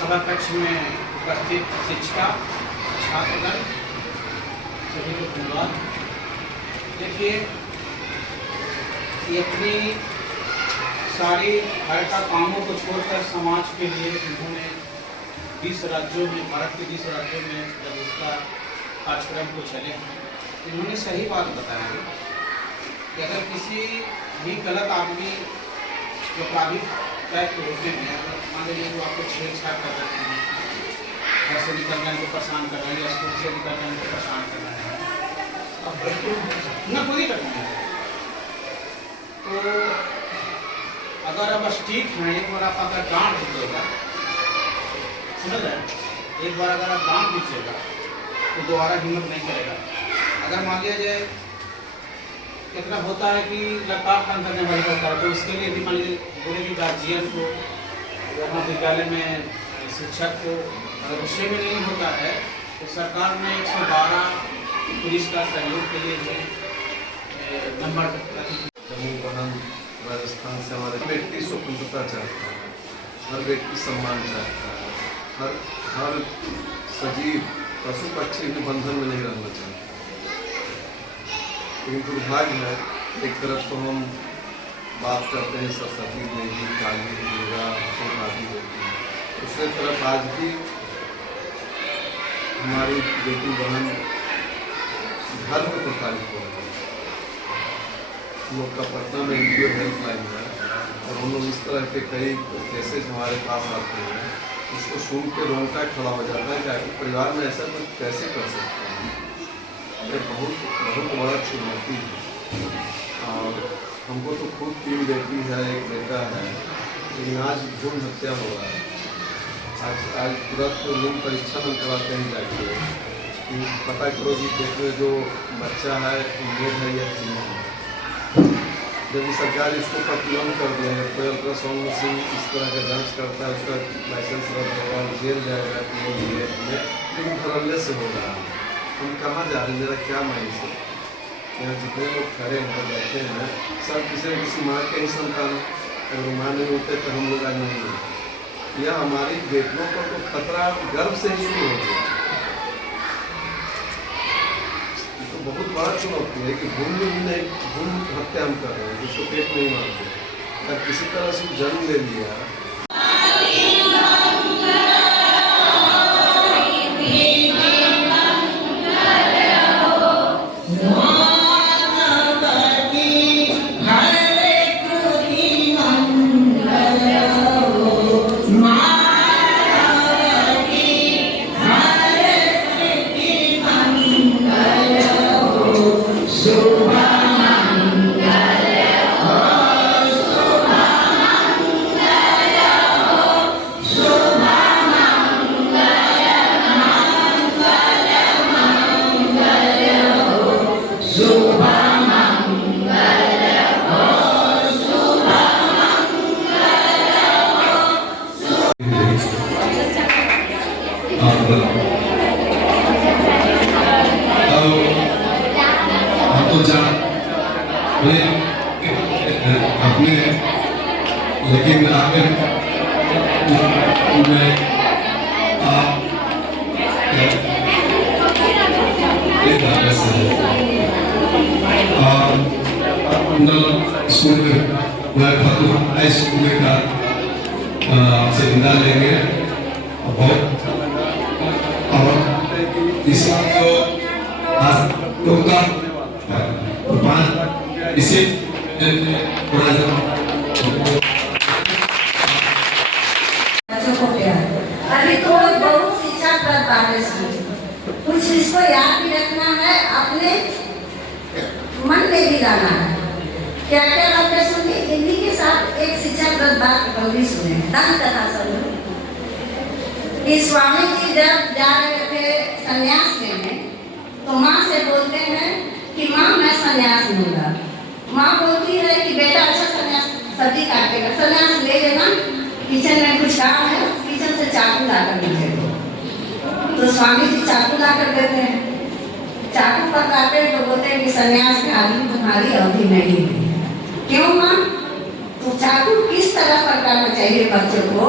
सभा कक्ष में उपस्थित शिक्षिका, छात्रगण सभी को धन्यवाद। देखिए, ये अपनी सारी घर का कामों को छोड़कर समाज के लिए इन्होंने 20 राज्यों में, भारत के 20 राज्यों में जागरूकता कार्यक्रम को चले हैं। इन्होंने सही बात बताया है कि अगर किसी भी गलत आदमी जो आपराधिक टाइप के होते हैं, अगर मान लीजिए वो आपको छेड़छाड़ कर रहे हैं, घर से निकल रहे हैं तो परेशान कर रहे हैं, या स्कूल से निकल रहे हैं तो परेशान कर रहे हैं, अब न खुद ही करना है। तो अगर अब ठीक हैं, एक बार आप अगर डांट दीजिएगा, समझ रहे हैं, एक बार अगर आप डांट दीजिएगा तो दोबारा हिम्मत नहीं करेगा। अगर मान लिया जाए कितना होता है कि लड़का काम करने वाला होता है, तो उसके लिए भी मान लीजिए पूरे भी गार्जियन को, अपना विद्यालय में शिक्षक को, अगर उससे भी नहीं होता है तो सरकार ने 112 पुलिस का सहयोग के लिए नंबर राजस्थान से हमारे व्यक्ति स्वतंत्रता चाहता है, हर व्यक्ति सम्मान चाहता है, हर सजीव पशु पक्षी के बंधन में नहीं रहना चाहता। लेकिन दुर्भाग्य है, एक तरफ तो हम बात करते हैं सरस्वती देवी, काली, दुर्गा आदि होती है, दूसरी तरफ आज भी हमारी बेटी बहन धर्म को प्रताड़ित हो रही है। लोग का पटना में इंडियो हेल्पलाइन है और हम लोग इस तरह के कई केसेज हमारे पास आते हैं, उसको सुन के रोंगटा खड़ा हो जाता है कि परिवार में ऐसा कुछ कैसे कर सकते हैं। ये बहुत बहुत बड़ा चुनौती है। और हमको तो खुद 3 बेटी है, 1 बेटा है, लेकिन आज भ्रूण हत्या हो रहा है। आज तुरंत तो लिंग परीक्षा में करवाते हैं जाके, पता करो कि देखो जो बच्चा है मेल है या फीमेल है। जब सरकार इसको प्रतिबंध कर दिया है, कोई अल्ट्रासाउंड मशीन इस तरह का जांच करता है, उसका लाइसेंस रद्द होगा, जेल जाएगा, लेकिन धड़ल्ले से हो रहा है। हम कहाँ जा रहे हैं, मेरा क्या माइंड से? यहाँ जितने लोग खड़े हैं, बैठे हैं, सब किसी न किसी माँ के ही संतान। अगर माँ नहीं होते तो हम लोग आज नहीं होते। यह हमारी बेटियों को तो खतरा गर्भ से ही शुरू हो गया। तो बहुत बड़ा चुनौती है कि भ्रूण हत्या हम कर रहे हैं, जिसको पेट नहीं मारते। अगर किसी तरह से जन्म ले लिया, अपने लेकिन आगे स्कूल में हाई स्कूल का आपसे विदा लेंगे बहुत। और इसी को इसी अभी तो बहुत शिक्षा कर पाते, कुछ इसको याद भी रखना है, अपने मन में भी लाना है। क्या क्या बातें सुनी, इन्हीं के साथ एक शिक्षाप्रद बात कभी सुने, दंत कथा सुनो कि स्वामी जी जब जा रहे थे संन्यास लेने, तो माँ से बोलते हैं कि माँ मैं संन्यास लूंगा। माँ बोलती है कि बेटा अच्छा संन्यास सब्जी काटेगा, संन्यास ले लेना, किचन में कुछ काम है, किचन से चाकू ला कर दीजिए। तो स्वामी जी चाकू ला कर देते हैं, चाकू पकड़ाते तो बोलते हैं कि संन्यास में आदमी तुम्हारी अवधि नहीं है। क्यों माँ? तो चाकू किस तरह पकड़ना चाहिए बच्चों को,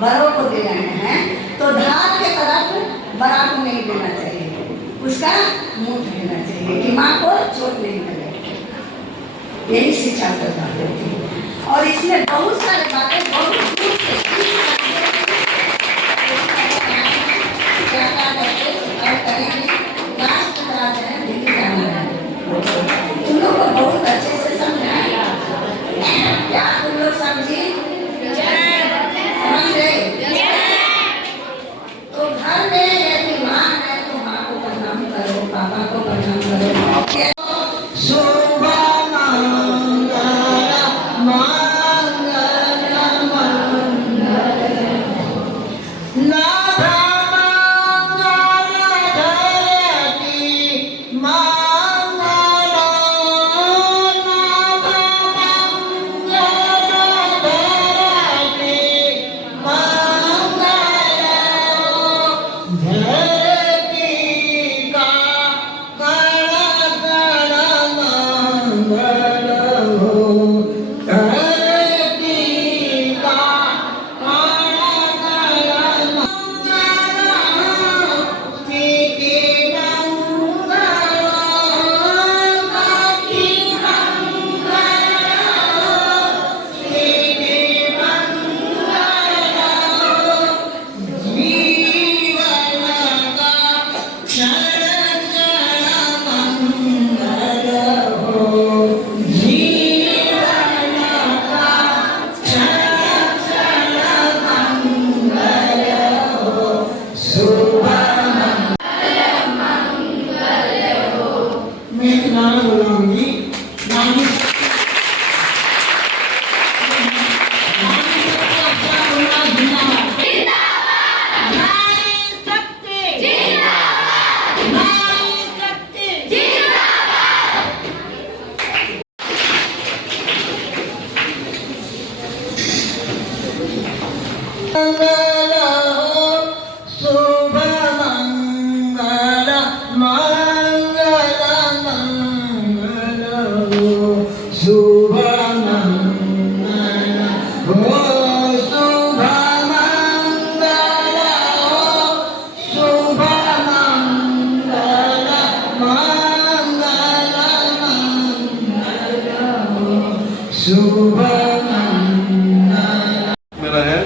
बड़ों को दे रहे हैं, तो धार के तरफ बड़ा को नहीं देना चाहिए, उसका मुंह देना चाहिए कि माँ को चोट नहीं लगे। यही शिक्षा प्रदान होती है। और इसमें बहुत सारे बातें बहुत दूर से क्या क्या करते और करेंगे, लास्ट क्लास है, दिल्ली जाना है, तुम लोग को बहुत अच्छे से समझाया। क्या तुम लोग समझे? समझ गए? तो घर में यदि माँ है तो माँ को प्रणाम करो, पापा को प्रणाम करो। मेरा है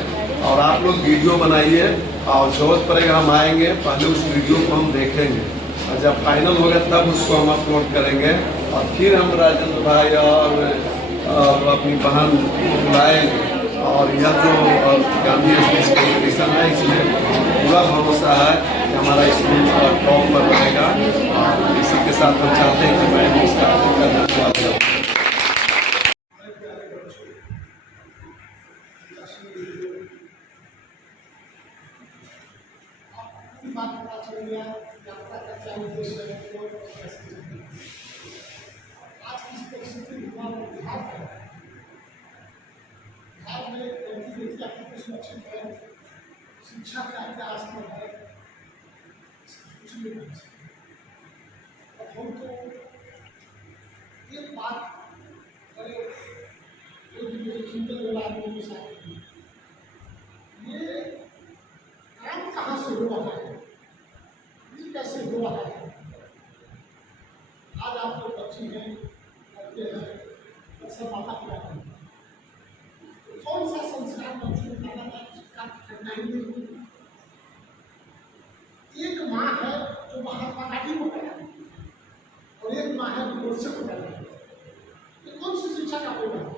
और आप लोग वीडियो बनाइए और जरूरत पड़ेगा हम आएंगे, पहले उस वीडियो को हम देखेंगे और जब फाइनल होगा तब उसको हम अपलोड करेंगे और फिर हम राजेंद्र भाई और अपनी बहन बुलाएंगे। और यह जो गांधी स्पीच कॉम्पिटिशन है इसमें पूरा भरोसा है कि हमारा स्कूल टॉप पर रहेगा और इसी के साथ हम चाहते हैं कि मैं इसका करना चाहता हूँ। बात पता चल गया कि आपका क्या उद्देश्य है, आज की परिस्थिति बिहार है, बिहार में लड़की बेटी आपको सुरक्षित है, शिक्षा का इतिहास में है, कुछ नहीं कर सकते। अब हम तो एक बात बड़े चिंतन वाला आदमी के साथ, ये काम कहाँ से हो रहा है, ये कैसे हो रहा है। आज आप लोग बच्चे हैं, पढ़ते हैं, अक्सर माता पिता हैं, कौन सा संस्कार बच्चों को डाला जाए इसका करना ही नहीं। एक माँ है जो महात्मा गांधी को पैदा और एक माँ है जो गोडसे को पैदा, ये कौन सी शिक्षा का प्रोग्राम?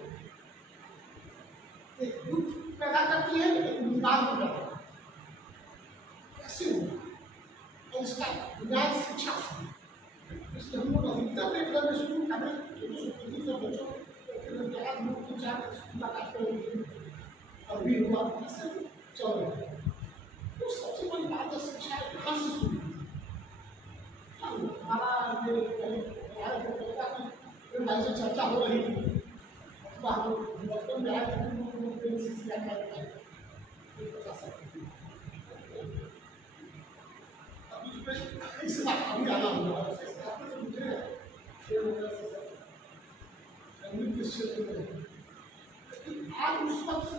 एक बुद्ध पैदा करती है, एक उन्माद को पैदा करती है, कैसे होगा? और इसका बुनियाद शिक्षा से। इसलिए हम लोग अधिकतर लेकर स्कूल का बच्चों अभी हुआ कैसे चल रहा है। तो सबसे बड़ी बात है शिक्षा कहाँ से शुरू हमारा ये भाई से चर्चा हो रही थी, बचपन में आया इस बात अभी आना हुआ आज उस वक्त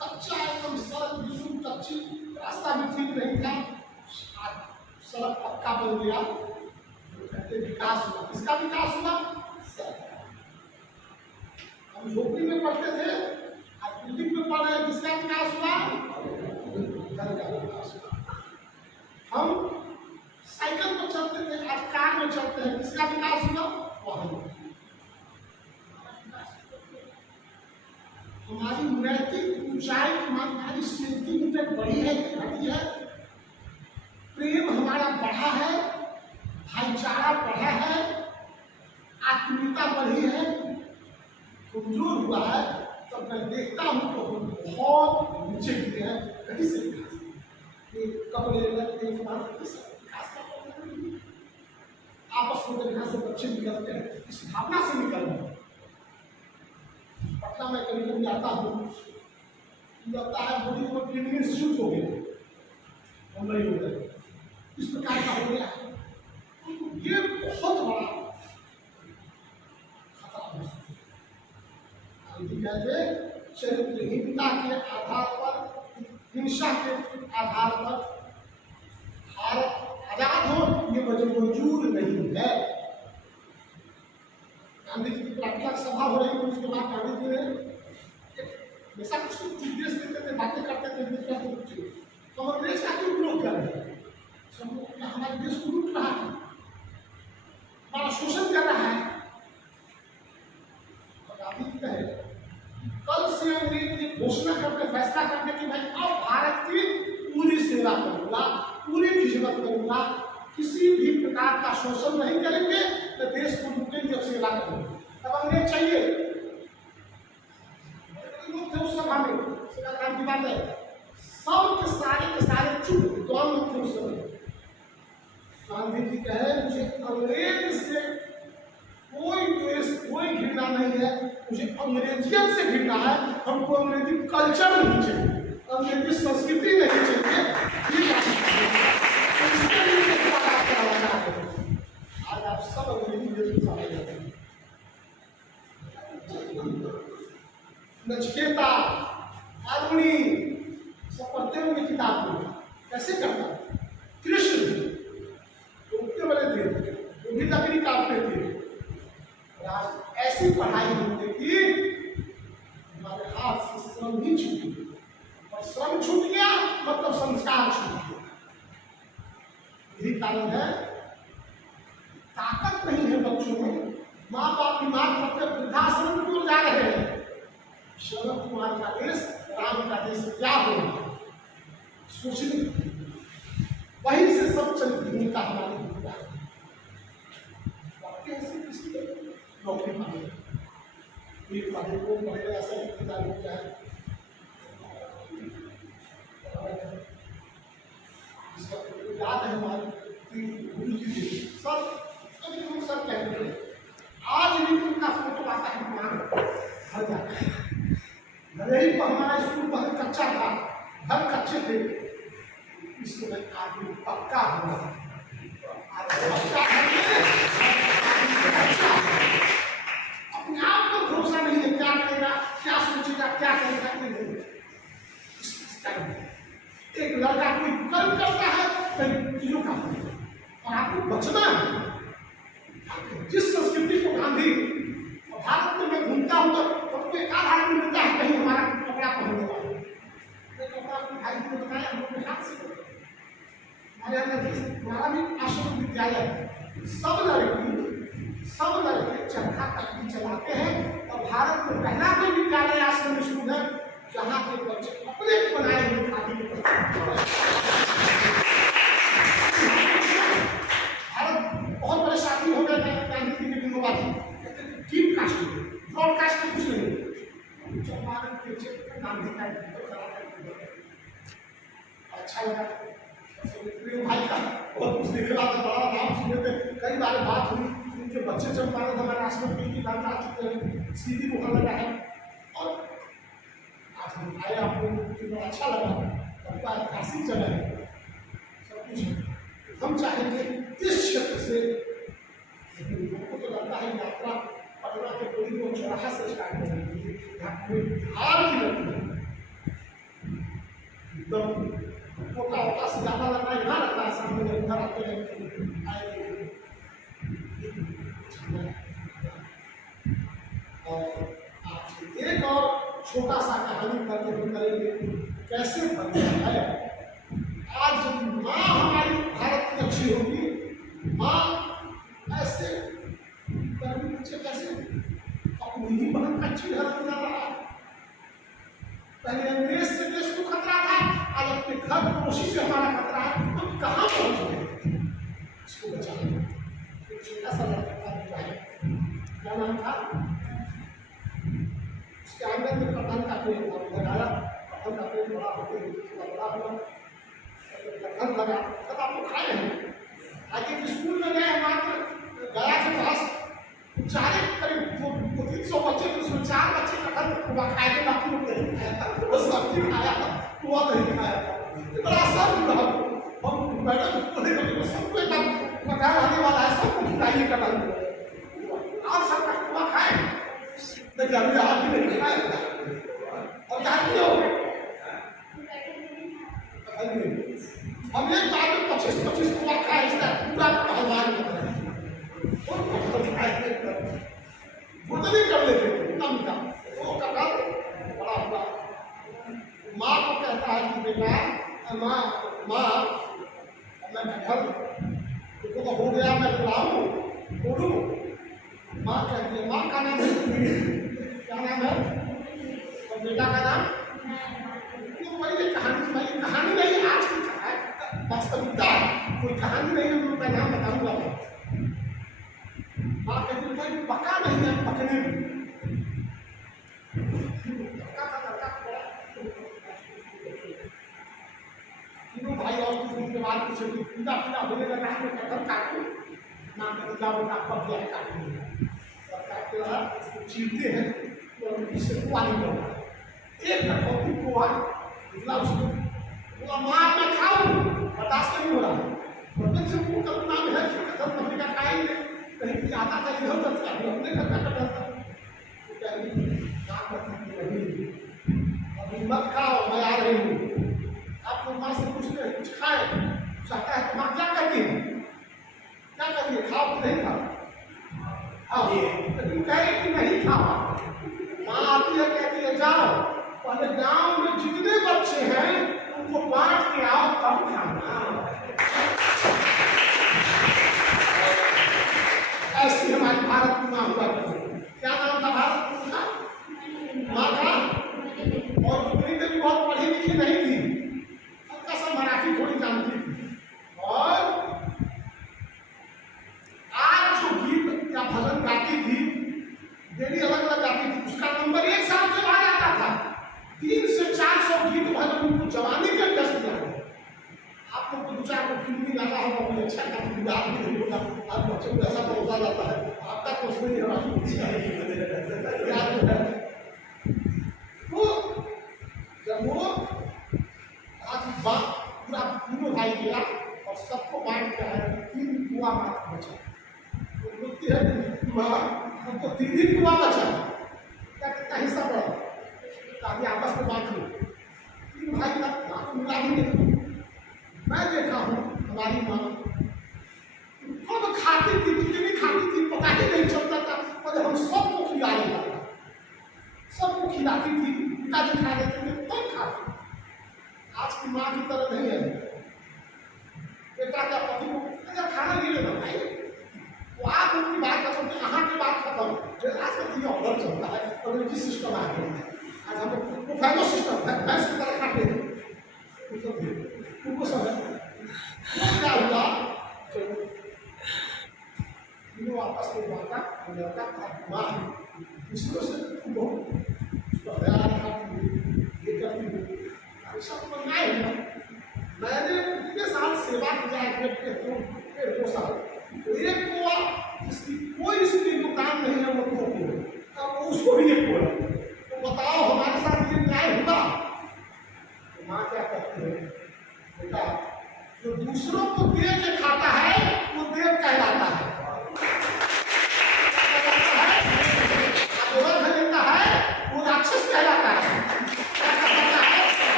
कच्चा एकदम सड़क बिल्कुल कच्ची रास्ता भी ठीक नहीं था, आज सड़क पक्का बन गया, कहते विकास हुआ। किसका विकास हुआ? हम झोपड़ी में पढ़ते थे, आज बिल्डिंग में पढ़ रहे हैं, किसका विकास हुआ? घर का विकास हुआ। हम साइकिल पर चलते थे, आज कार में चलते हैं, किसका विकास हुआ? वाहन। हमारी नैतिक ऊंचाई हमारी सेंटीमीटर बढ़ी है कि घटी है? प्रेम हमारा बढ़ा है, भाईचारा बढ़ा है, आत्मीयता बढ़ी है, कमजोर हुआ है। तब मैं देखता हूँ तो हम बहुत नीचे गिरे हैं। कहीं से विकास कपड़े लगते आपस में यहाँ से बच्चे निकलते हैं, इस भावना से निकल रहे हैं। पटना में कभी कभी आता हूँ, लगता है बॉडी को ट्रेनिंग इंस्टीट्यूट हो गया, हम नहीं हो गए, इस प्रकार का हो गया। ये बहुत बड़ा खतरा है। गांधी कहते चरित्रहीनता के आधार पर, हिंसा के आधार पर भारत आजाद हो, ये मंजूर नहीं है। गांधी जी की प्रार्थना सभा हो रही थी, उसके बाद गांधी जी ने ऐसा कुछ निर्देश देते थे, बातें करते थे, तो अंग्रेज का क्यों विरोध कर रहे हैं? हमारे देश को लूट रहा है, हमारा शोषण कर रहा है। गांधी जी कहे कल से अंग्रेज ये घोषणा करके फैसला करके कि भाई अब भारत की पूरी सेवा करूंगा, पूरी खिदमत करूंगा, किसी भी प्रकार का शोषण नहीं करेंगे, तो देश को लूटेंगे और सेवा करेंगे। तब अंग्रेज चाहिए लोग थे उस सभा में, सेवा काम की बात है, सब के सारे चुप, विद्वान लोग थे उस समय। गांधी जी कहे मुझे अंग्रेज से कोई द्वेष, कोई घृणा नहीं है, मुझे अंग्रेजियत से घृणा है। हमको अंग्रेजी कल्चर नहीं चाहिए, अंग्रेजी संस्कृति नहीं चाहिए। आज आप सब अंग्रेजी नचिकेता, आरुणि सब पढ़ते होंगे किताब में, कैसे करता? कृष्ण तो उतने बड़े थे, वो भी लकड़ी काटते थे। ऐसी पढ़ाई होती थी, हमारे हाथ से श्रम ही छूट गया, और श्रम छूट गया मतलब संस्कार छूट गया। यही कारण है ताकत नहीं है बच्चों में। माँ बाप बीमार पड़ते वृद्धाश्रम की ओर जा रहे हैं। शरद कुमार का देश, राम का देश क्या होगा सोचने, वहीं से सब चरित्रहीनता हमारी भूमिका है। नौकरी पाने एक पढ़े को पढ़े ऐसा किताब होता है, इसका याद है हमारे गुरु जी थे सब, कभी हम सब कहते हैं। आज भी उनका फोटो आता है घर जाता है। भले ही हमारा स्कूल पहले कच्चा था, घर कच्चे थे, इस समय आदमी पक्का हुआ, अपने आप को भरोसा नहीं है, क्या करेगा, क्या सोचेगा, क्या करेगा, नहीं। एक लड़का कोई कर्म करता है, कई चीजों का, और आपको बचना है। जिस संस्कृति को गांधी भारत में मैं घूमता हूँ तो एक आध आदमी मिलता है कहीं हमारा कपड़ा पहनने वाला, कपड़ा अपने भाई को बताया, हम अपने हाथ से हमारे अंदर हमारा भी आश्रम विद्यालय, सब लड़के चरखा तकनीक चलाते हैं। और भारत में पहला कोई विद्यालय आश्रम स्कूल है जहाँ के बच्चे अपने बनाए हुए खादी के भारत बहुत बड़े साथी हो गए गांधी जी के दिनों बाद, डीप कास्ट ब्रॉडकास्ट में कुछ नहीं, चंपारण के क्षेत्र में गांधी का अच्छा लगा। भाई का बहुत कुछ दिख रहा था, बड़ा नाम सुने थे, कई बार बात हुई, उनके बच्चे चंपारण हमारे आश्रम की बात आ चुके हैं, सीधी को लगा है। और आज हम आए, आपको बड़ा अच्छा लगा, सबका ऐतिहासिक जगह है, सब कुछ हम चाहेंगे इस क्षेत्र से। हमको तो लगता है यात्रा पटना के पुरी को चौराहा से स्टार्ट करेंगे, यहाँ कोई हार की लगती है एकदम ज़्यादा लगता है यहाँ लगता है, सामने जब इधर आते हैं और आपसे एक और छोटा सा कहानी करके हम करेंगे कैसे बनता है। आज जब माँ हमारी भारत की अच्छी होगी, माँ ऐसे गर्मी बच्चे कैसे अपनी ही बहन का अच्छी घर बना रहा है। पहले अंग्रेज से देश को खतरा था, आज अपने घर पड़ोसी से हमारा खतरा है। हम कहाँ पहुँच गए इसको बचाने? एक छोटा सा लड़का था, क्या नाम था उसके आंगन में? कटहल का पेड़ लगाया, कटहल का पेड़ बड़ा होते बड़ा हुआ, कटहल लगा, तब आपको खाए हैं। आज एक स्कूल में गए, मात्र गया के पास चारे करीब 300 बच्चे थे, उसमें 4 बच्चे कटहल हुआ खाए थे, बाकी लोग नहीं खाया था। वो सब्जी खाया था, हुआ नहीं खाया था। बड़ा सब हुआ, हम मैडम सबको एकदम कटहल आने वाला है, सबको खिलाइए कटहल। आप सबका हुआ खाए, देखिए अभी आप भी नहीं खाए और जानते हो हम एक बार में 25-25 कुआ खाए, इसका पूरा पहलवान नहीं कर लेते इतना मीठा। वो कटहल बड़ा हुआ, माँ को कहता है कि बेटा माँ मैं कटहल तो हो गया, मैं बुलाऊँ बोलूँ? माँ कहती है, माँ का नाम है, क्या नाम है और बेटा का नाम? तो वही कहानी नहीं, आज की वास्तविकता, कोई कहानी नहीं है, मैं नाम बताऊंगा। माँ कहती है पका नहीं है, पकने तीनों भाई और कुछ दिन के बाद पूछे कि पीला पीला होने लगा है, कटहल काटू? माँ कहती है बेटा पक गया है, काटू और काटते रहा, उसको चीरते हैं तो इससे कुआ नहीं बनता। एक कटौती कुआ निकला, उसको बोला माँ मैं खाऊं, बर्दाश्त नहीं हो रहा। बर्तन से मुँह कल्पना में है कि कटहल मम्मी का खाएंगे, कहीं भी आता था इधर उधर से अपने घर का कटहल था। तो कहेंगे अभी मत खाओ, मैं आ रही हूँ। आप लोग माँ से पूछते हैं कुछ खाए, चाहता है तो माँ क्या कहती है, क्या कहती है, खाओ कि नहीं खाओ? आओ, लेकिन कहे कि नहीं खाओ। माँ आती है कहती है जाओ पहले गांव में जितने बच्चे हैं उनको बांट के आओ तब खाना। ऐसी हमारी भारत की माँ हुआ करती। क्या नाम था भारत का? माँ का। और भी बहुत पढ़ी लिखी नहीं थी, हल्का सा मराठी थोड़ी जानती थी। और आज जो गीत या भजन गाती थी, डेली अलग अलग गाती थी, उसका नंबर 1 साल के बाद आता था। 300 से 400 गीत भजन उनको जवानी के अंदर से जाते। आपको 2-4 को फिल्मी गाना होगा, कोई अच्छा गाना बिगाड़ भी नहीं होगा, आप बच्चों को ऐसा परोसा जाता है, आपका कुछ नहीं होगा। तो जब वो आज बात पूरा तीनों भाई गया और सबको बांट दिया है, 3 कुआ मात्र बचा। तो बोलती है माँ हमको 3 ही कुआ बचा, क्या कितना हिस्सा पड़ा, ताकि आपस में बांट लो। 3 भाई का माँ को मिला ही नहीं। मैं देखा हूँ हमारी माँ हम खाती थी, कितनी खाती थी पता ही नहीं चलता था, और हम सबको खिलाने लगा, सबको खिलाती थी, पिताजी खा लेते थे तब खाती। आज की माँ की तरह नहीं है। बेटा क्या पति को अगर खाना नहीं लेना भाई, वो आप उनकी बात खत्म, यहाँ की बात खत्म। आज का दिन ऑर्डर चलता है, कम्युनिटी सिस्टम आ गया है। आज हम वो फैलो सिस्टम भैंस की तरह खाते हैं, उनको समझ क्या हुआ, तीनों आपस में बांटा, लड़का था माँ इसको से बहुत ये करती हूँ सब बनाए हुआ। मैंने कितने साल सेवा किया है, 1.5 साल, एक कुआ जिसकी कोई इसमें योगदान नहीं है, वो 2 कुआ, अब उसको भी एक कुआ। तो बताओ हमारे साथ ये न्याय होगा?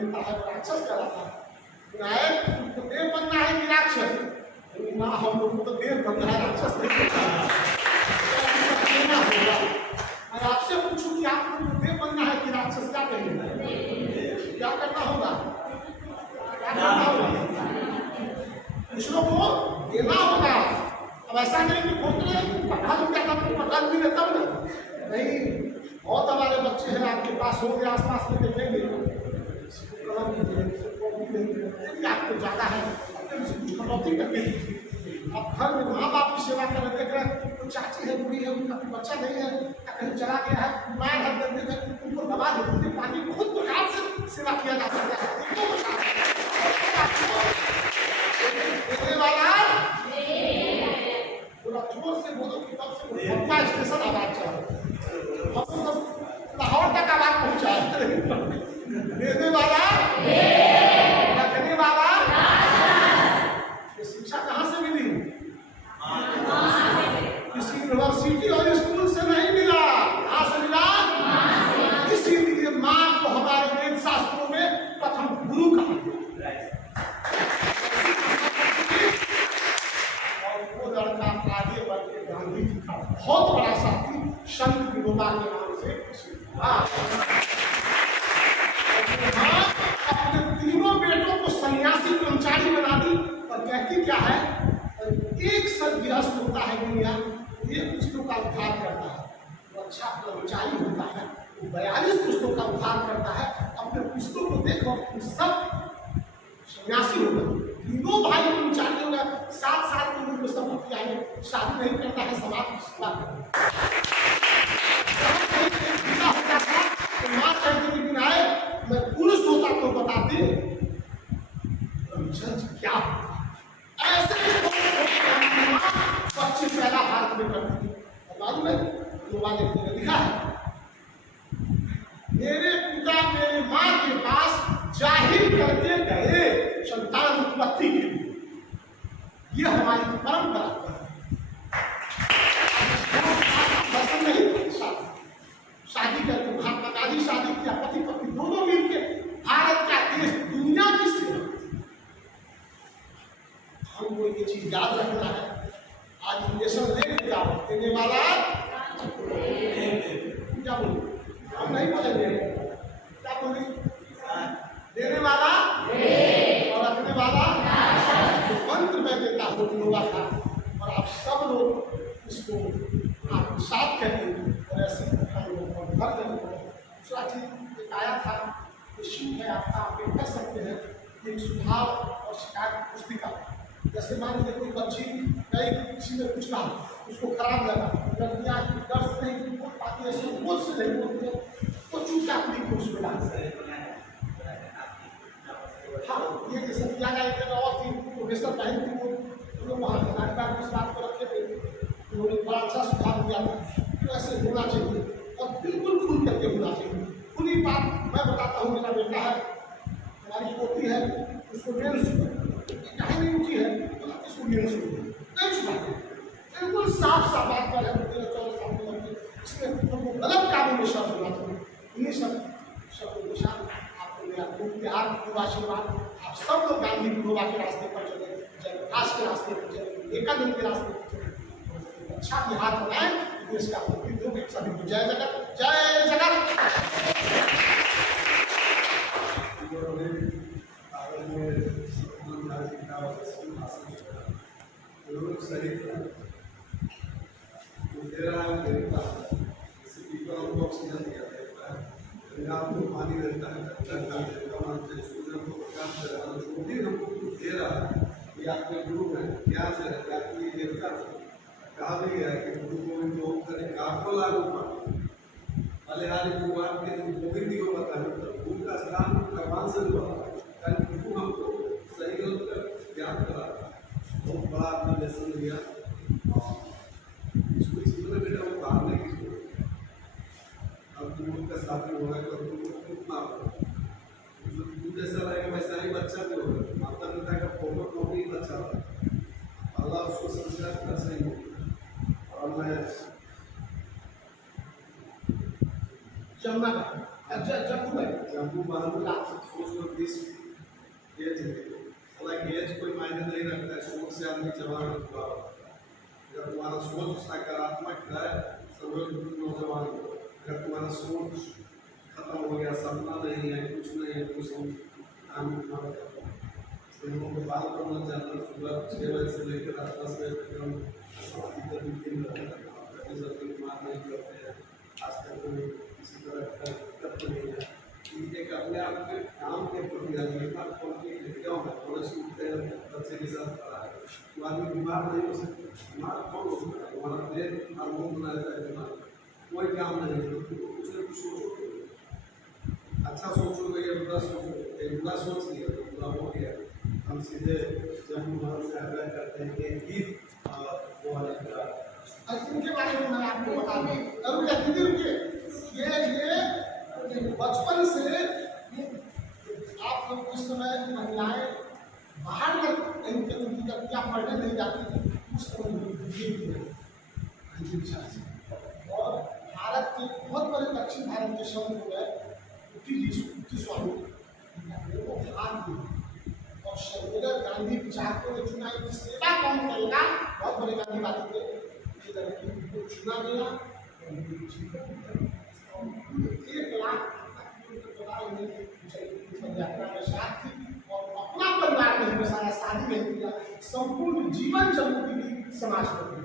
लेता है वो राक्षस कहलाता है। विनायक तुमको देव बनना है कि राक्षस? ना, हम लोग को तो देव बनना है, राक्षस नहीं बनना होगा। मैं आपसे पूछूं कि आप लोग को देव बनना है कि राक्षस, क्या कहेंगे? क्या करना होगा? क्या करना होगा? दूसरों को देना होगा। अब ऐसा नहीं कि खोखले पढ़ा लूँ क्या करते पढ़ा भी रहता हूँ ना, नहीं। बहुत हमारे बच्चे हैं आपके पास होंगे, आस पास में देखेंगे, कलम नहीं, आपको ज़्यादा है कुछ कटौती करके दीजिए। अब घर में माँ बाप की सेवा कर देख रहे हैं, तो चाची है, बूढ़ी है, उनका बच्चा नहीं है, कहीं चला गया है, बीमार है, दर्द है, उनको दबा देते पानी बहुत प्रकार से सेवा किया जा सकता है। देने वाला थोड़ा जोर से बोलो कि तब से पटना स्टेशन आवाज चला, हम सब लाहौर तक आवाज पहुंचा। देने वाला, रखने वाला। ये शिक्षा कहाँ से मिली? किसी यूनिवर्सिटी और स्कूल से नहीं मिला। कहाँ से मिला? इसीलिए माँ को हमारे वेद शास्त्रों में प्रथम गुरु कहा गया। लड़का आगे बढ़ के गांधी जी का बहुत बड़ा साथी संत विनोबा के नाम से अपने तीनों बेटों को सन्यासी कर्मचारी बना दी। और कहती क्या है, एक सदगृहस्थ होता है दुनिया, ये पुस्तकों का उद्धार करता है, वो अच्छा कर्मचारी होता है, वो 42 पुस्तकों का उद्धार करता है। अपने पुस्तकों को देखो, सब सन्यासी हो गए, तीनों भाई कर्मचारी हो गए। 7 साल की उम्र में सब किया है, शादी नहीं करता है, समाज की सेवा करता है। माँ कहती कि विनायक मैं पुरुष होता तो बताती क्या ऐसे बच्चे पैदा भारत में करती थी। मालूम है युवा ने लिखा है, मेरे पिता मेरी माँ के पास जाहिर करके गए संतान उत्पत्ति के लिए। ये हमारी परंपरा पसंद नहीं। शादी करके महात्मा गांधी शादी किया, पति पत्नी दोनों मिलकर भारत का देश दुनिया की सेवा। हमको ये चीज याद रखना है। आज नेशन लेके जाओ, देने वाला क्या बोलूं, हम नहीं बोलेंगे, क्या बोली? देने वाला और रखने वाला मंत्र मैं देता हूँ विनोबा का, और आप सब लोग इसको आप साथ करेंगे और ऐसे हम लोग भर देंगे। दूसरा चीज एक आया था, शुभ है आपका, आप कर सकते हैं एक सुधार और शिकायत पुस्तिका। जैसे मान लीजिए कोई बच्ची कहीं किसी ने कुछ कहा, उसको खराब लगा, लड़कियाँ डर से नहीं बोल पाती है, संकोच से नहीं बोलती है, तो चुपचाप लिखो उसमें डाल। हाँ, ये जैसे किया गया एक जगह और थी, प्रोफेसर बहन थी, वो लोग वहाँ इस बात को रखे थे, उन्होंने बड़ा अच्छा सुधार दिया था। तो ऐसे होना चाहिए और बिल्कुल खुल करके होना चाहिए। खुली बात मैं बताता हूँ, मेरा बेटा है, हमारी पोती है, उसको मेल कहीं नहीं उठी है, इसको मेल नहीं छुपाते, बिल्कुल साफ साफ बात कर रहे हैं। 14 साल की लड़की, इसमें तुमको गलत कामों में शब्द होना चाहिए। इन्हीं शब्दों के साथ आपको मेरा खूब प्यार, खूब आशीर्वाद। आप सब लोग गांधी विनोबा के रास्ते पर चले, जयप्रकाश के रास्ते पर चले, एकानंद के रास्ते पर चले, अच्छा बिहार बनाए, देश का प्रतिनिधित्व सभी को। जय जगत, जय जगत। आपको पानी रहता है, हमको प्रकाश दे रहा है, जो भी हमको कुछ दे रहा है, ये आपके गुरु है, क्या से है, आपकी देवता कहा भी है कि गुरु गोविंद को करें आपको लागू पाए बलिहारी भगवान के गोविंद को बताए, उनका स्थान भगवान से हुआ, गुरु हमको सही गलत का ज्ञान करा, बहुत बड़ा आपने लेसन दिया। इसको जीवन में बेटा वो काम नहीं की, अब तुम का साथी होगा तो तुमको कितना तुम जैसा रहेगा वैसा ही बच्चा भी होगा। माता पिता का फोटो कॉपी बच्चा होगा, अल्लाह उसको संस्कार कर सही हो। और मैं जमुना जम्मू बांधला सोच 30 एज है, हालांकि एज कोई मायने नहीं रखता है, सोच से आदमी जवान होगा। अगर तुम्हारा सोच सकारात्मक है, समझो नौजवान हो। अगर तुम्हारा सोच खत्म हो गया, सपना नहीं है, कुछ नहीं है, कुछ काम तुम्हारा लोगों को बात करना चाहता हूँ। सुबह 6 बजे से लेकर 10 बजे तक हम दिन नहीं करते हैं। आज तक कोई किसी तरह का दिक्कत नहीं है। एक अपने आप के काम के प्रति आजीविका क्यों है, थोड़े से उठते हैं, बच्चे के साथ खड़ा है, तो आदमी बीमार नहीं हो सकता। बीमार कौन हो सकता है? हमारा ब्रेन हार्मोन बनाया जाता है, बीमार कोई काम नहीं है। कुछ न कुछ सोचो, अच्छा सोचोगे या बुरा सोचोगे। एक बुरा सोच लिया तो बुरा हो गया। हम सीधे जम्मू महल से आग्रह करते हैं कि गीत वो इनके बारे में मैं आपको बता दूं। दीदी रुकिए, ये बचपन से आप लोग उस समय महिलाएं बाहर में उनकी क्या पढ़ने नहीं जाती थी, उस समय और भारत के बहुत बड़े दक्षिण भारत के शब्द हो गए स्वामी हाथ दिए और सर्वोदय गांधी विचार को चुना की सेवा कौन करेगा, बहुत बड़े गांधीवादी थे। चुना गया 1 लाख यात्रा में साथ थी और अपना परिवार नहीं बसाया, शादी नहीं किया, संपूर्ण जीवन जम्मू की समाज को दिया।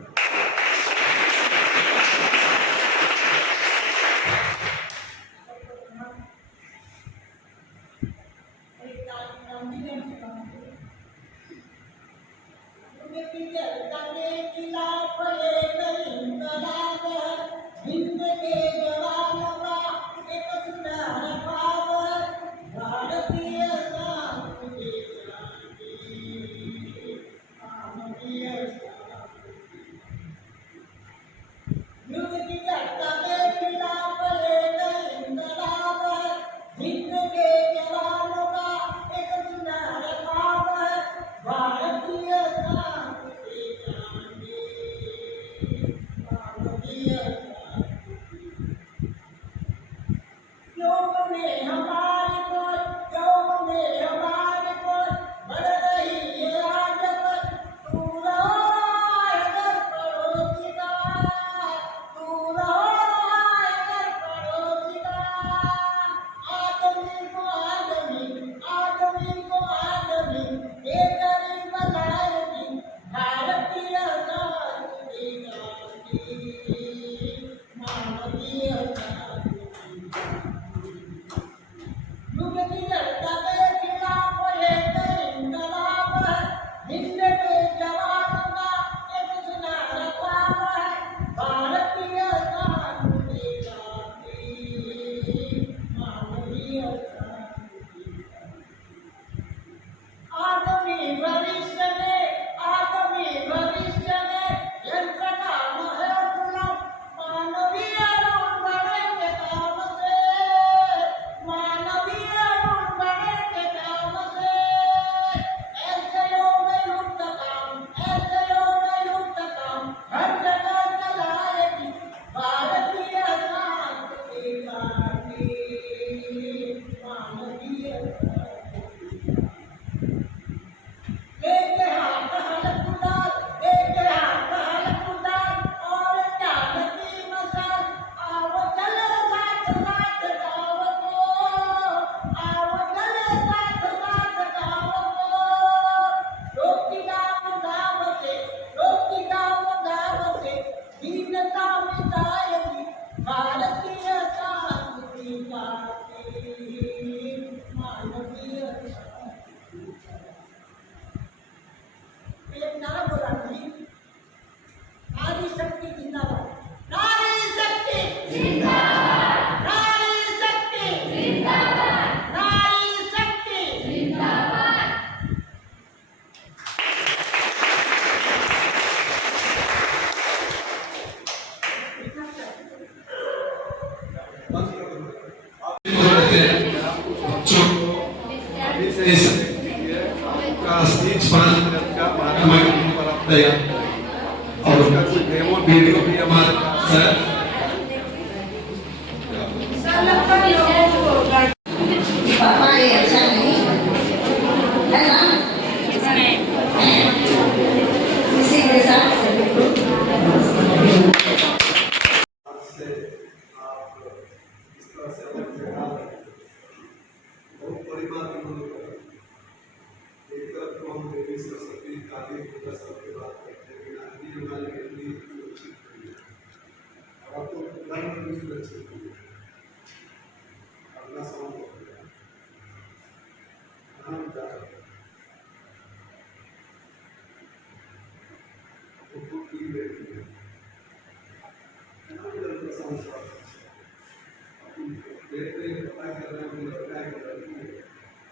और उसका कुछ डेमो वीडियो भी हमारे पास है।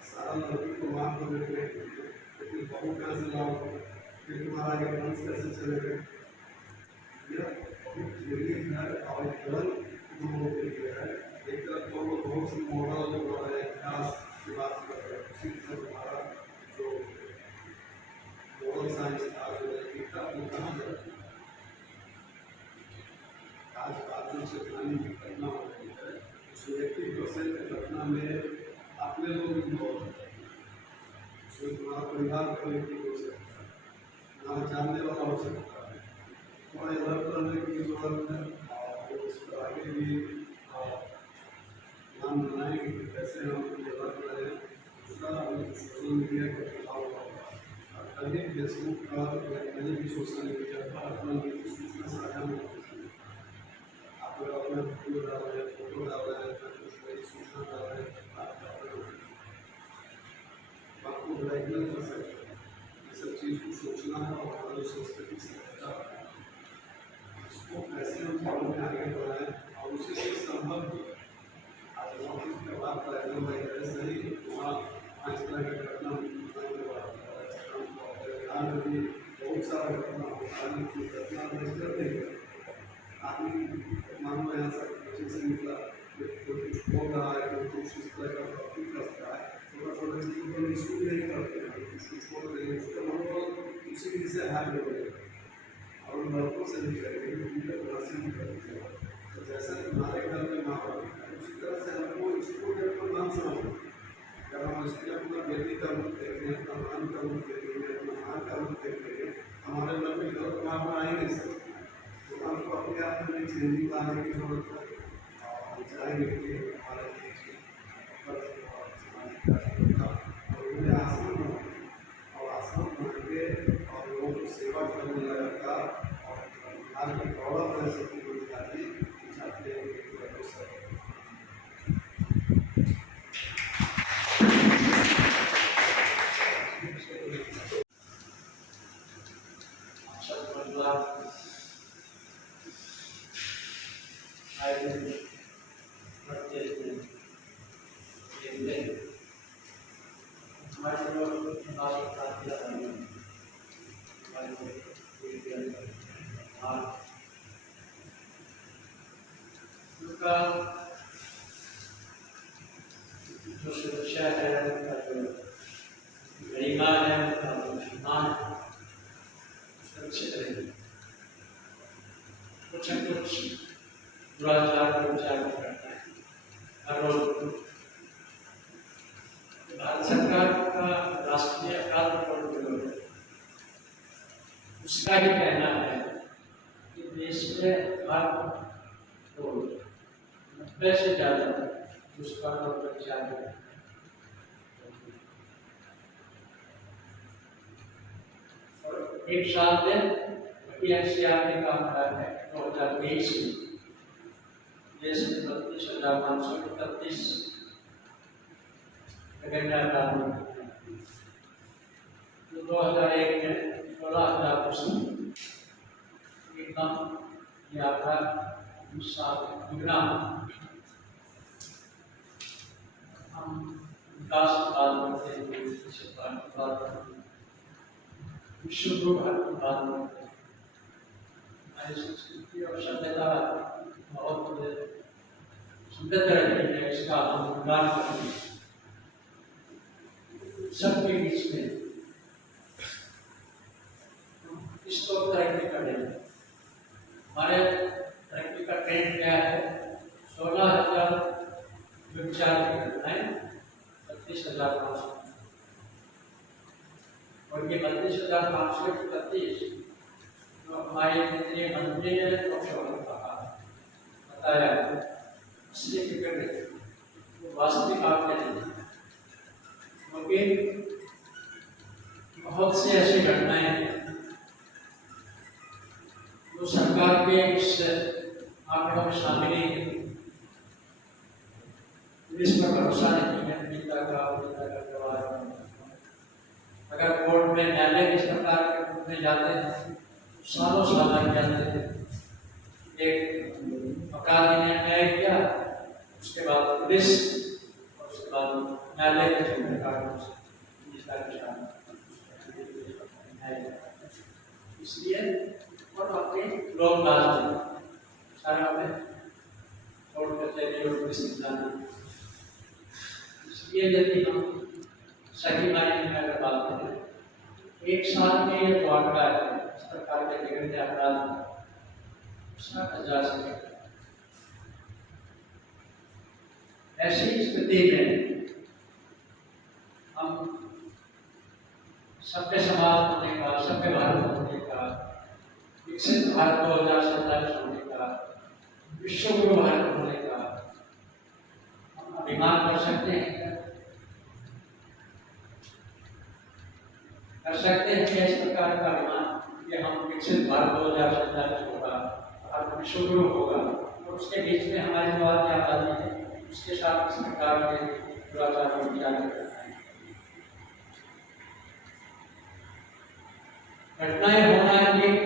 सारा लड़की को मार कर देते हैं, लेकिन बहू कहाँ से लाओ, फिर तुम्हारा ये वंश कैसे चलेगा। यह बहुत जरूरी है और कल लोगों के लिए है। एक तरफ तो वो बहुत सी मॉडल जो है इतिहास की बात कर रहे हैं, उसी तरह हमारा जो मॉडल साइंस था जो है वो कहाँ जाता है। आज आदमी से खाने की घटना हो रही है, उस 80% घटना में अपने लोग इन्वॉल्व हैं, उसमें तुम्हारा परिवार का व्यक्ति हो सकता है, तुम्हारा जानने वाला हो सकता है, थोड़ा इधर करने की जरूरत है। और उस पर आगे भी प्लान बनाएंगे कि कैसे हम इधर करें। दूसरा सोशल मीडिया का प्रभाव होगा, कभी फेसबुक पर या कहीं भी सोशल मीडिया पर अपना सूचना साझा नहीं कर सकते। आप लोग अपना वीडियो डाल रहे हैं, फोटो डाल रहे हैं, कुछ नई सूचना डाल रहे हैं, आपको ब्लैकमेल कर सकते हैं। ये सब चीज़ को सोचना है और हमारी संस्कृति से बचा है, इसको कैसे हम फॉलो में आगे बढ़ाएं और उसी से संबंध आज ऑफिस का बात करें तो भाई ऐसे ही वहाँ इस तरह का घटना बिहार में भी बहुत सारा घटना होता है, घटना रजिस्टर नहीं है। आदमी मानो यहाँ से से निकला, कोई कुछ बोल रहा है, कोई कुछ इस तरह का टॉपिक करता है, थोड़ा थोड़ा चीज़ों को रिस्क नहीं करते हैं, कुछ छोड़ देंगे, उसका मनोबल उसी से हाई हो जाएगा और लड़कों से नहीं करेंगे, उनके से नहीं करेंगे। तो जैसा कि हमारे घर में माँ बाप है, उसी तरह से हमको इसको भी अपना मान समझना। अगर हम इसके अपना बेटी का रूप देखें, अपना मान का रूप देखेंगे, अपना माँ का रूप देखेंगे, हमारे मन में गलत भावना आ ही नहीं सकती। तो हमको अपने आप में चेंजिंग लाने की जरूरत है और चाहेंगे कि हमारे और उन्हें आसान बनाए और आसान बना के और लोगों को सेवा करने लगा और बिहार के गौरव रह सके रोजगारी चाहते हैं। जो सुरक्षा है, जो गरिमा है, सम्मान सुरक्षित रहेगी। कुछ न कुछ दुराचार को उजागर करता है हर रोज। भारत सरकार का राष्ट्रीय अपराध ट्रिब्यूनल उसका ही कहना है कि देश में हर रोज 90 से ज़्यादा दुष्कर्म और अत्याचार और एक साल में एनसीआर ने काम करा है 2023 में देश में 32,531 अगेंडा लागू 2001 में 16,000 एकदम यात्रा दुगना हम विकास की बात करते हैं, विश्व को बात करते हैं। हमारी संस्कृति और सभ्यता बहुत समृद्ध रहती है, इसका हम गुणगान करते हैं। सबके बीच में इसको तरक्की करें। हमारे तरक्की का ट्रेंड क्या है? 16,000 विचार की घटनाएं 32,500 और ये 32,531 तो हमारे केंद्रीय मंत्री ने बताया इसलिए फिक्र नहीं, वास्तविक आपके नहीं, क्योंकि बहुत सी ऐसी घटनाएं हैं जो सरकार के इस आंकड़ों में शामिल नहीं है। पुलिस पर भरोसा नहीं है, पिता का व्यवहार। अगर कोर्ट में न्यायालय इस प्रकार के रूप में जाते हैं सालों साल कहते एक अपराधी ने न्याय किया, उसके बाद पुलिस और उसके बाद न्यायालय के इसलिए और अपने लोग सारा में छोड़ कर और पुलिस इसलिए यदि हम सही मायने में अगर बात करें, एक साल में ये जो आंकड़ा है इस प्रकार के बिगड़ते अपराध उसका जा सके। ऐसी स्थिति में हम सभ्य समाज होने का, सभ्य भारत होने का, विकसित भारत 2047 होने का, विश्व गुरु भारत होने का हम अभिमान कर सकते हैं कि इस प्रकार का अभिमान कि हम विकसित भारत 2047 होगा और विश्व गुरु होगा, और उसके बीच में हमारी जो आबादी है उसके साथ इस प्रकार के दुराचार और विचार करना है। घटनाएं होना एक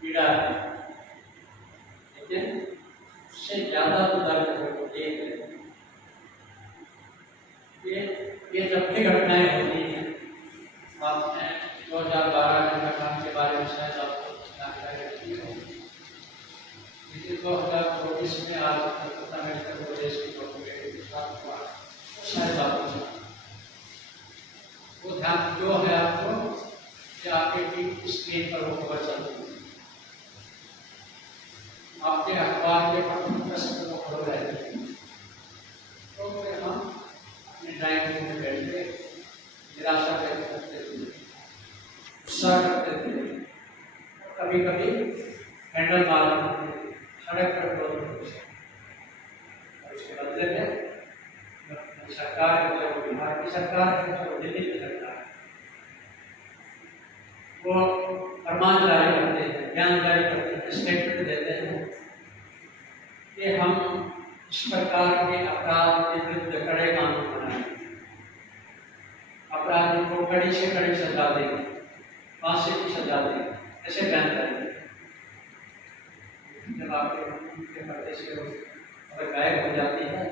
पीड़ा है, लेकिन उससे ज्यादा तो दर्द एक है ये जब भी घटनाएं होती हैं, आपने 2012 के घटना के बारे में शायद आपको जानकारी रखी होगी, लेकिन 2024 में आज अमेरिकन प्रदेश की प्रोपेगेंडा के साथ हुआ, शायद आपको वो ध्यान जो है आपको कि आपके टीवी स्क्रीन पर वो खबर चलती है, आपके अखबार के पठन प्रश्न को खबर रहती है, तो फिर हम अपने ड्राइंग रूम में बैठ के निराशा व्यक्त करते थे, गुस्सा करते थे, कभी कभी हैंडल मार देते थे, सड़क पर और उसके बदले में सरकार जो बिहार की सरकार है, जो दिल्ली की सरकार है, वो फरमान जारी करते हैं, बयान जारी करते हैं, स्टेटमेंट देते हैं कि हम इस प्रकार के अपराध के विरुद्ध कड़े कानून बनाएंगे, अपराधी को कड़ी से कड़ी सजा देंगे, फांसी की सजा देंगे, ऐसे बयान करेंगे। जब आपके पर्दे से अगर गायब हो जाती है,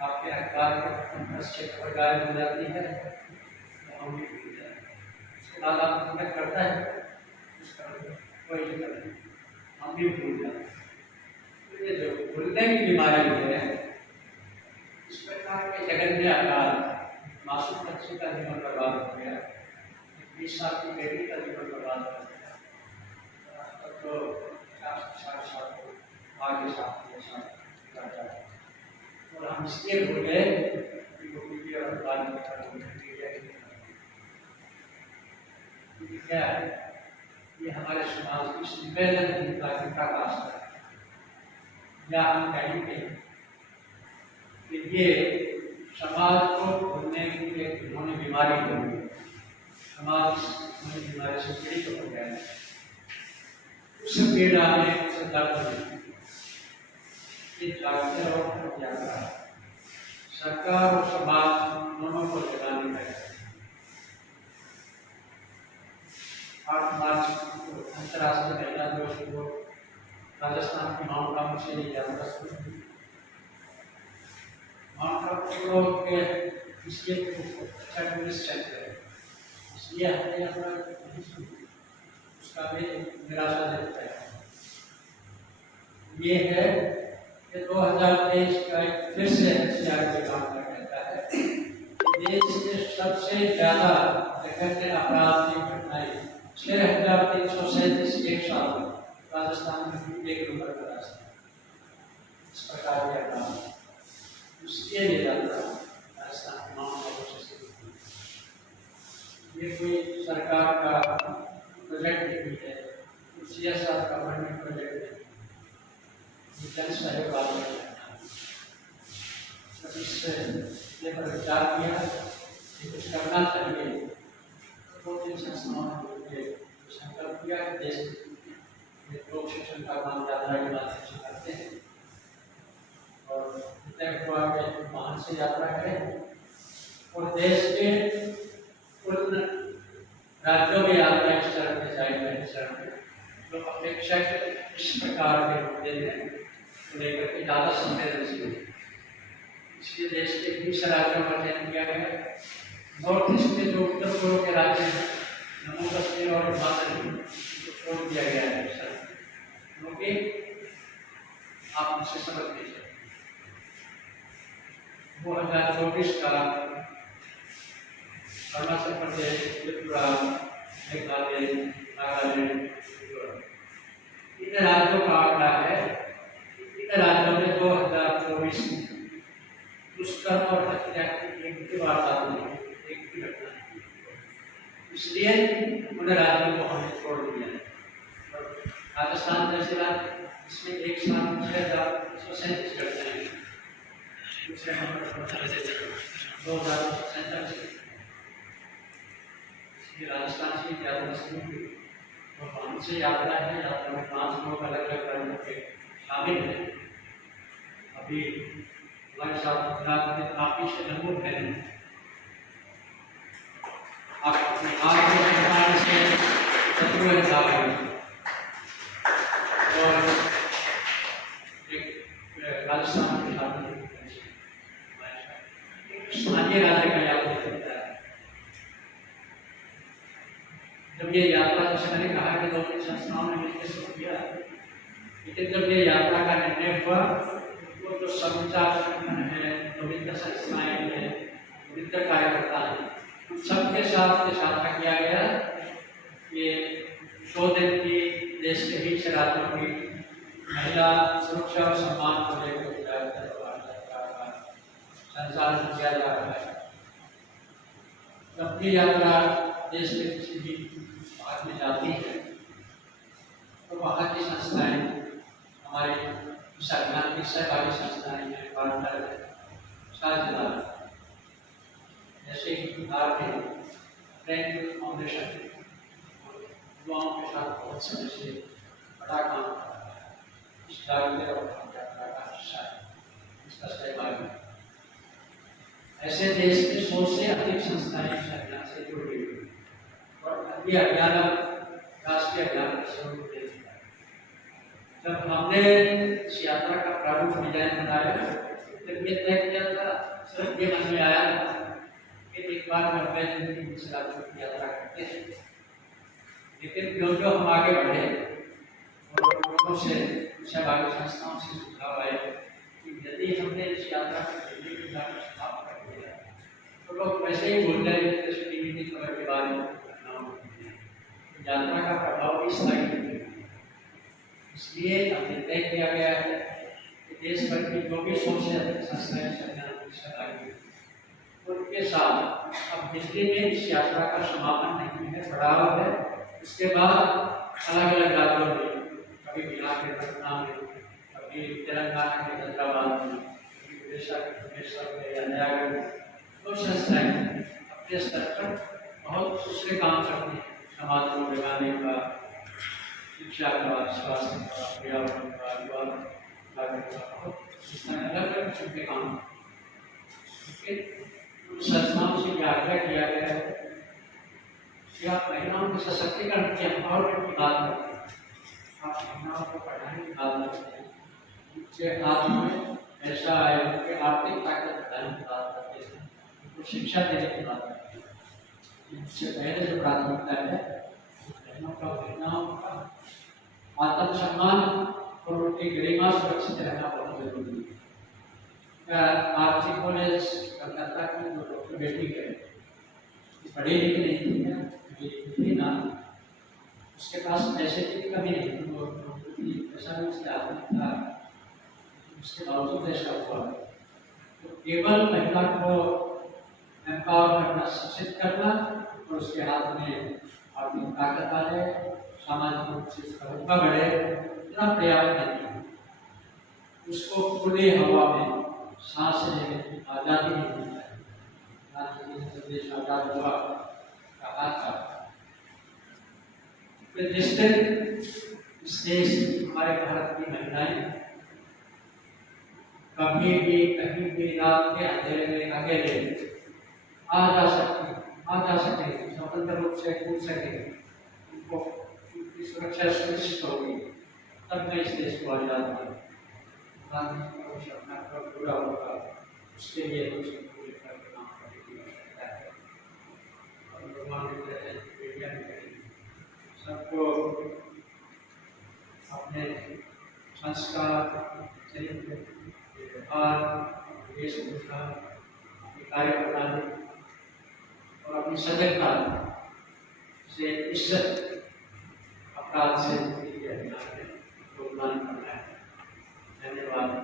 आपके अखबार के खबर गायब हो जाती है, तो हम भी भूल जाते हैं। उसके बाद आप मदद करता है, उसका कोई नहीं करता, हम भी भूल जाते हैं। ये जो भूलने की बीमारी है, इस प्रकार के जगन्य अपराध, मासूम बच्चे का जीवन बर्बाद हो गया, 20 साल की बेटी का जीवन बर्बाद हो गया, तो 50-60 साल को आगे साथ और हम इसलिए भूल गए कि वो पीढ़ी और बाद में क्या है, ये हमारे समाज की संवेदनहीनता की प्रकाश है, या हम कहेंगे कि ये समाज को भूलने की एक उन्होंने बीमारी होगी, समाज उन्होंने बीमारी से पीड़ित हो गया है, उस पीड़ा में उस दर्द में जागते रहो जागता है, सरकार और समाज दोनों को जगाने का 8 मार्च को अंतर्राष्ट्रीय महिला दिवस को राजस्थान के माउंट आबू से यात्रा शुरू हुई। माउंट आबू के इसलिए अच्छा टूरिस्ट सेंटर है, इसलिए हमने अपना उसका भी निराशा देखता है। ये है कि 2023 का एक फिर से एनसीआर के काम का कहता है देश के सबसे ज्यादा जघन्य अपराध की घटनाएं 6,337 एक साल में राजस्थान में एक नंबर पर राजस्थान इस प्रकार के अपराध उसके लिए राजस्थान के मामलों से ये कोई सरकार का प्रोजेक्ट नहीं है, CSR का गवर्नमेंट प्रोजेक्ट है, जन सहयोग इससे ये पर विचार किया कि कुछ करना चाहिए, तो 2-3 संस्थाओं ने संकल्प किया कि देश लोक शिक्षण का काम यात्रा के माध्यम से करते हैं और तय हुआ कि वाहन से यात्रा करें और देश के उन राज्यों में यात्रा इस चरण में जाए पहले चरण में लोग अपेक्षा इस प्रकार के मुद्दे हैं लेकर के ज़्यादा संवेदनशील, इसलिए देश के 20 राज्यों का चयन किया गया। नॉर्थ ईस्ट के जो उत्तर पूर्व के राज्य हैं जम्मू कश्मीर और हिमाचल को छोड़ दिया गया है सर, क्योंकि आप मुझसे समझ लीजिए 2024 का अरुणाचल प्रदेश, त्रिपुरा, मेघालय, नागालैंड, इन राज्यों का आंकड़ा है। इन राज्यों में 2024 दुष्कर्म और हत्या की एक भी वारदात नहीं, एक भी घटना नहीं, इसलिए उन राज्यों को हमने छोड़ दिया है। राजस्थान जैसे राज्य इसमें एक साथ 6,137 घटनाएं, दूसरे नंबर 2047 राजस्थान से ज़्यादा मशहूर हुई और वहाँ से यात्रा है। यात्रा में 5 लोग अलग अलग धर्मों के शामिल हैं। अभी हमारे साथ गुजरात में काफी से लोग हैं। आप अपने आप से और एक राजस्थान के स्थानीय राज्य का यात्रा करता है। जब ये यात्रा, जैसे मैंने कहा कि 2-3 संस्थाओं ने मिलकर शुरू किया, लेकिन जब ये यात्रा का निर्णय हुआ तो जो समाचार संगठन है, जो मित्र संस्थाएं हैं, मित्र कार्यकर्ता हैं, उन सबके साथ ये साझा किया गया कि 100 दिन की देश के 20 राज्यों की महिला सुरक्षा और सम्मान को लेकर संचालन किया जा रहा है। जब ये यात्रा देश के किसी भी भाग में जाती है तो वहाँ की संस्थाएं, हमारे इस अभियान की सहभागी संस्थाएं हैं, पार्टनर हैं, साझेदार, जैसे कि फाउंडेशन युवाओं के साथ बहुत समय से बड़ा काम कर रहा है। इस जागरूकता और यात्रा का हिस्सा है, इसका सहभागी। ऐसे देश के 100 से अधिक संस्थाएं इस अभियान से जुड़ गई और ये अभियान राष्ट्रीय अभियान का स्वरूप ले चुका है। जब हमने इस यात्रा का प्रारूप डिजाइन बनाया तब ये तय किया था, सिर्फ ये मन में आया कि एक बार में 90 दिन की 20 राज्यों की यात्रा करते हैं, लेकिन जो हम आगे बढ़े और लोगों से, सहभागी संस्थाओं से सुझाव आए कि यदि हमने इस यात्रा को सुधार कर दिया तो लोग वैसे ही बोल रहे हैं जैसे टीवी की खबर के बारे में यात्रा का प्रभाव भी स्थायी है। इसलिए हमने तय किया गया है कि देश भर की जो भी 100 से अधिक संस्थाएं उनके साथ अब दिल्ली में इस यात्रा का समापन नहीं है, बढ़ावा है। उसके बाद अलग अलग राज्यों में, कभी बिहार के पटना में, कभी तेलंगाना के हैदराबाद में, कभी उड़ीसा के भुवनेश्वर में या नयागढ़ में, तो संस्थाएं अपने स्तर पर बहुत दूसरे काम करती हैं, समाज को जगाने का, शिक्षा का, स्वास्थ्य का, पर्यावरण का, युवा का, अलग अलग किस्म के काम। संस्थाओं से आग्रह किया गया है कि आप महिलाओं के सशक्तिकरण की, एम्पावरमेंट की बात करते हैं, आप महिलाओं को पढ़ाने की बात करते हैं, उनके हाथ में पैसा आए, उनके आर्थिक ताकत बढ़ाने की बात करते हैं, उनको शिक्षा देने की बात करते हैं। इससे पहले जो प्राथमिकता है बहनों का, महिलाओं का आत्मसम्मान और उनकी गरिमा सुरक्षित रहना बहुत जरूरी है। आर्थिक कॉलेज कलकत्ता की जो डॉक्टर बेटी है, पढ़ी लिखी नहीं थी ना, उसके पास पैसे की कमी नहीं थी, वो पैसा भी उसके हाथ में था, उसके बावजूद ऐसा हुआ। तो केवल महिला को एम्पावर करना, शिक्षित करना और उसके हाथ में आर्थिक ताकत आ जाए, सामाजिक रूप से उसका रुतबा बढ़े, इतना पर्याप्त नहीं है। उसको खुली हवा में सांस लेने की आज़ादी नहीं मिलता है। देश आज़ाद हुआ कहा था, जिस दिन इस देश, हमारे भारत की महिलाएं कभी भी कहीं भी रात के अंधेरे में अकेले आ जा सकेंगे, स्वतंत्र रूप से कूद सके, उनको उनकी सुरक्षा सुनिश्चित होगी, तब मैं इस देश को आज़ाद करूँ। गांधी जी को अपना कब पूरा होगा, उसके लिए कुछ पूरे करके काम करने की आवश्यकता है। और भगवान ने मीडिया में सबको अपने संस्कार, चरित्र, व्यवहार, वेशभूषा, अपनी कार्य प्रणाली और अपनी सजगता से इज्जत अपराध से मुक्ति के अभियान में योगदान करना है। धन्यवाद।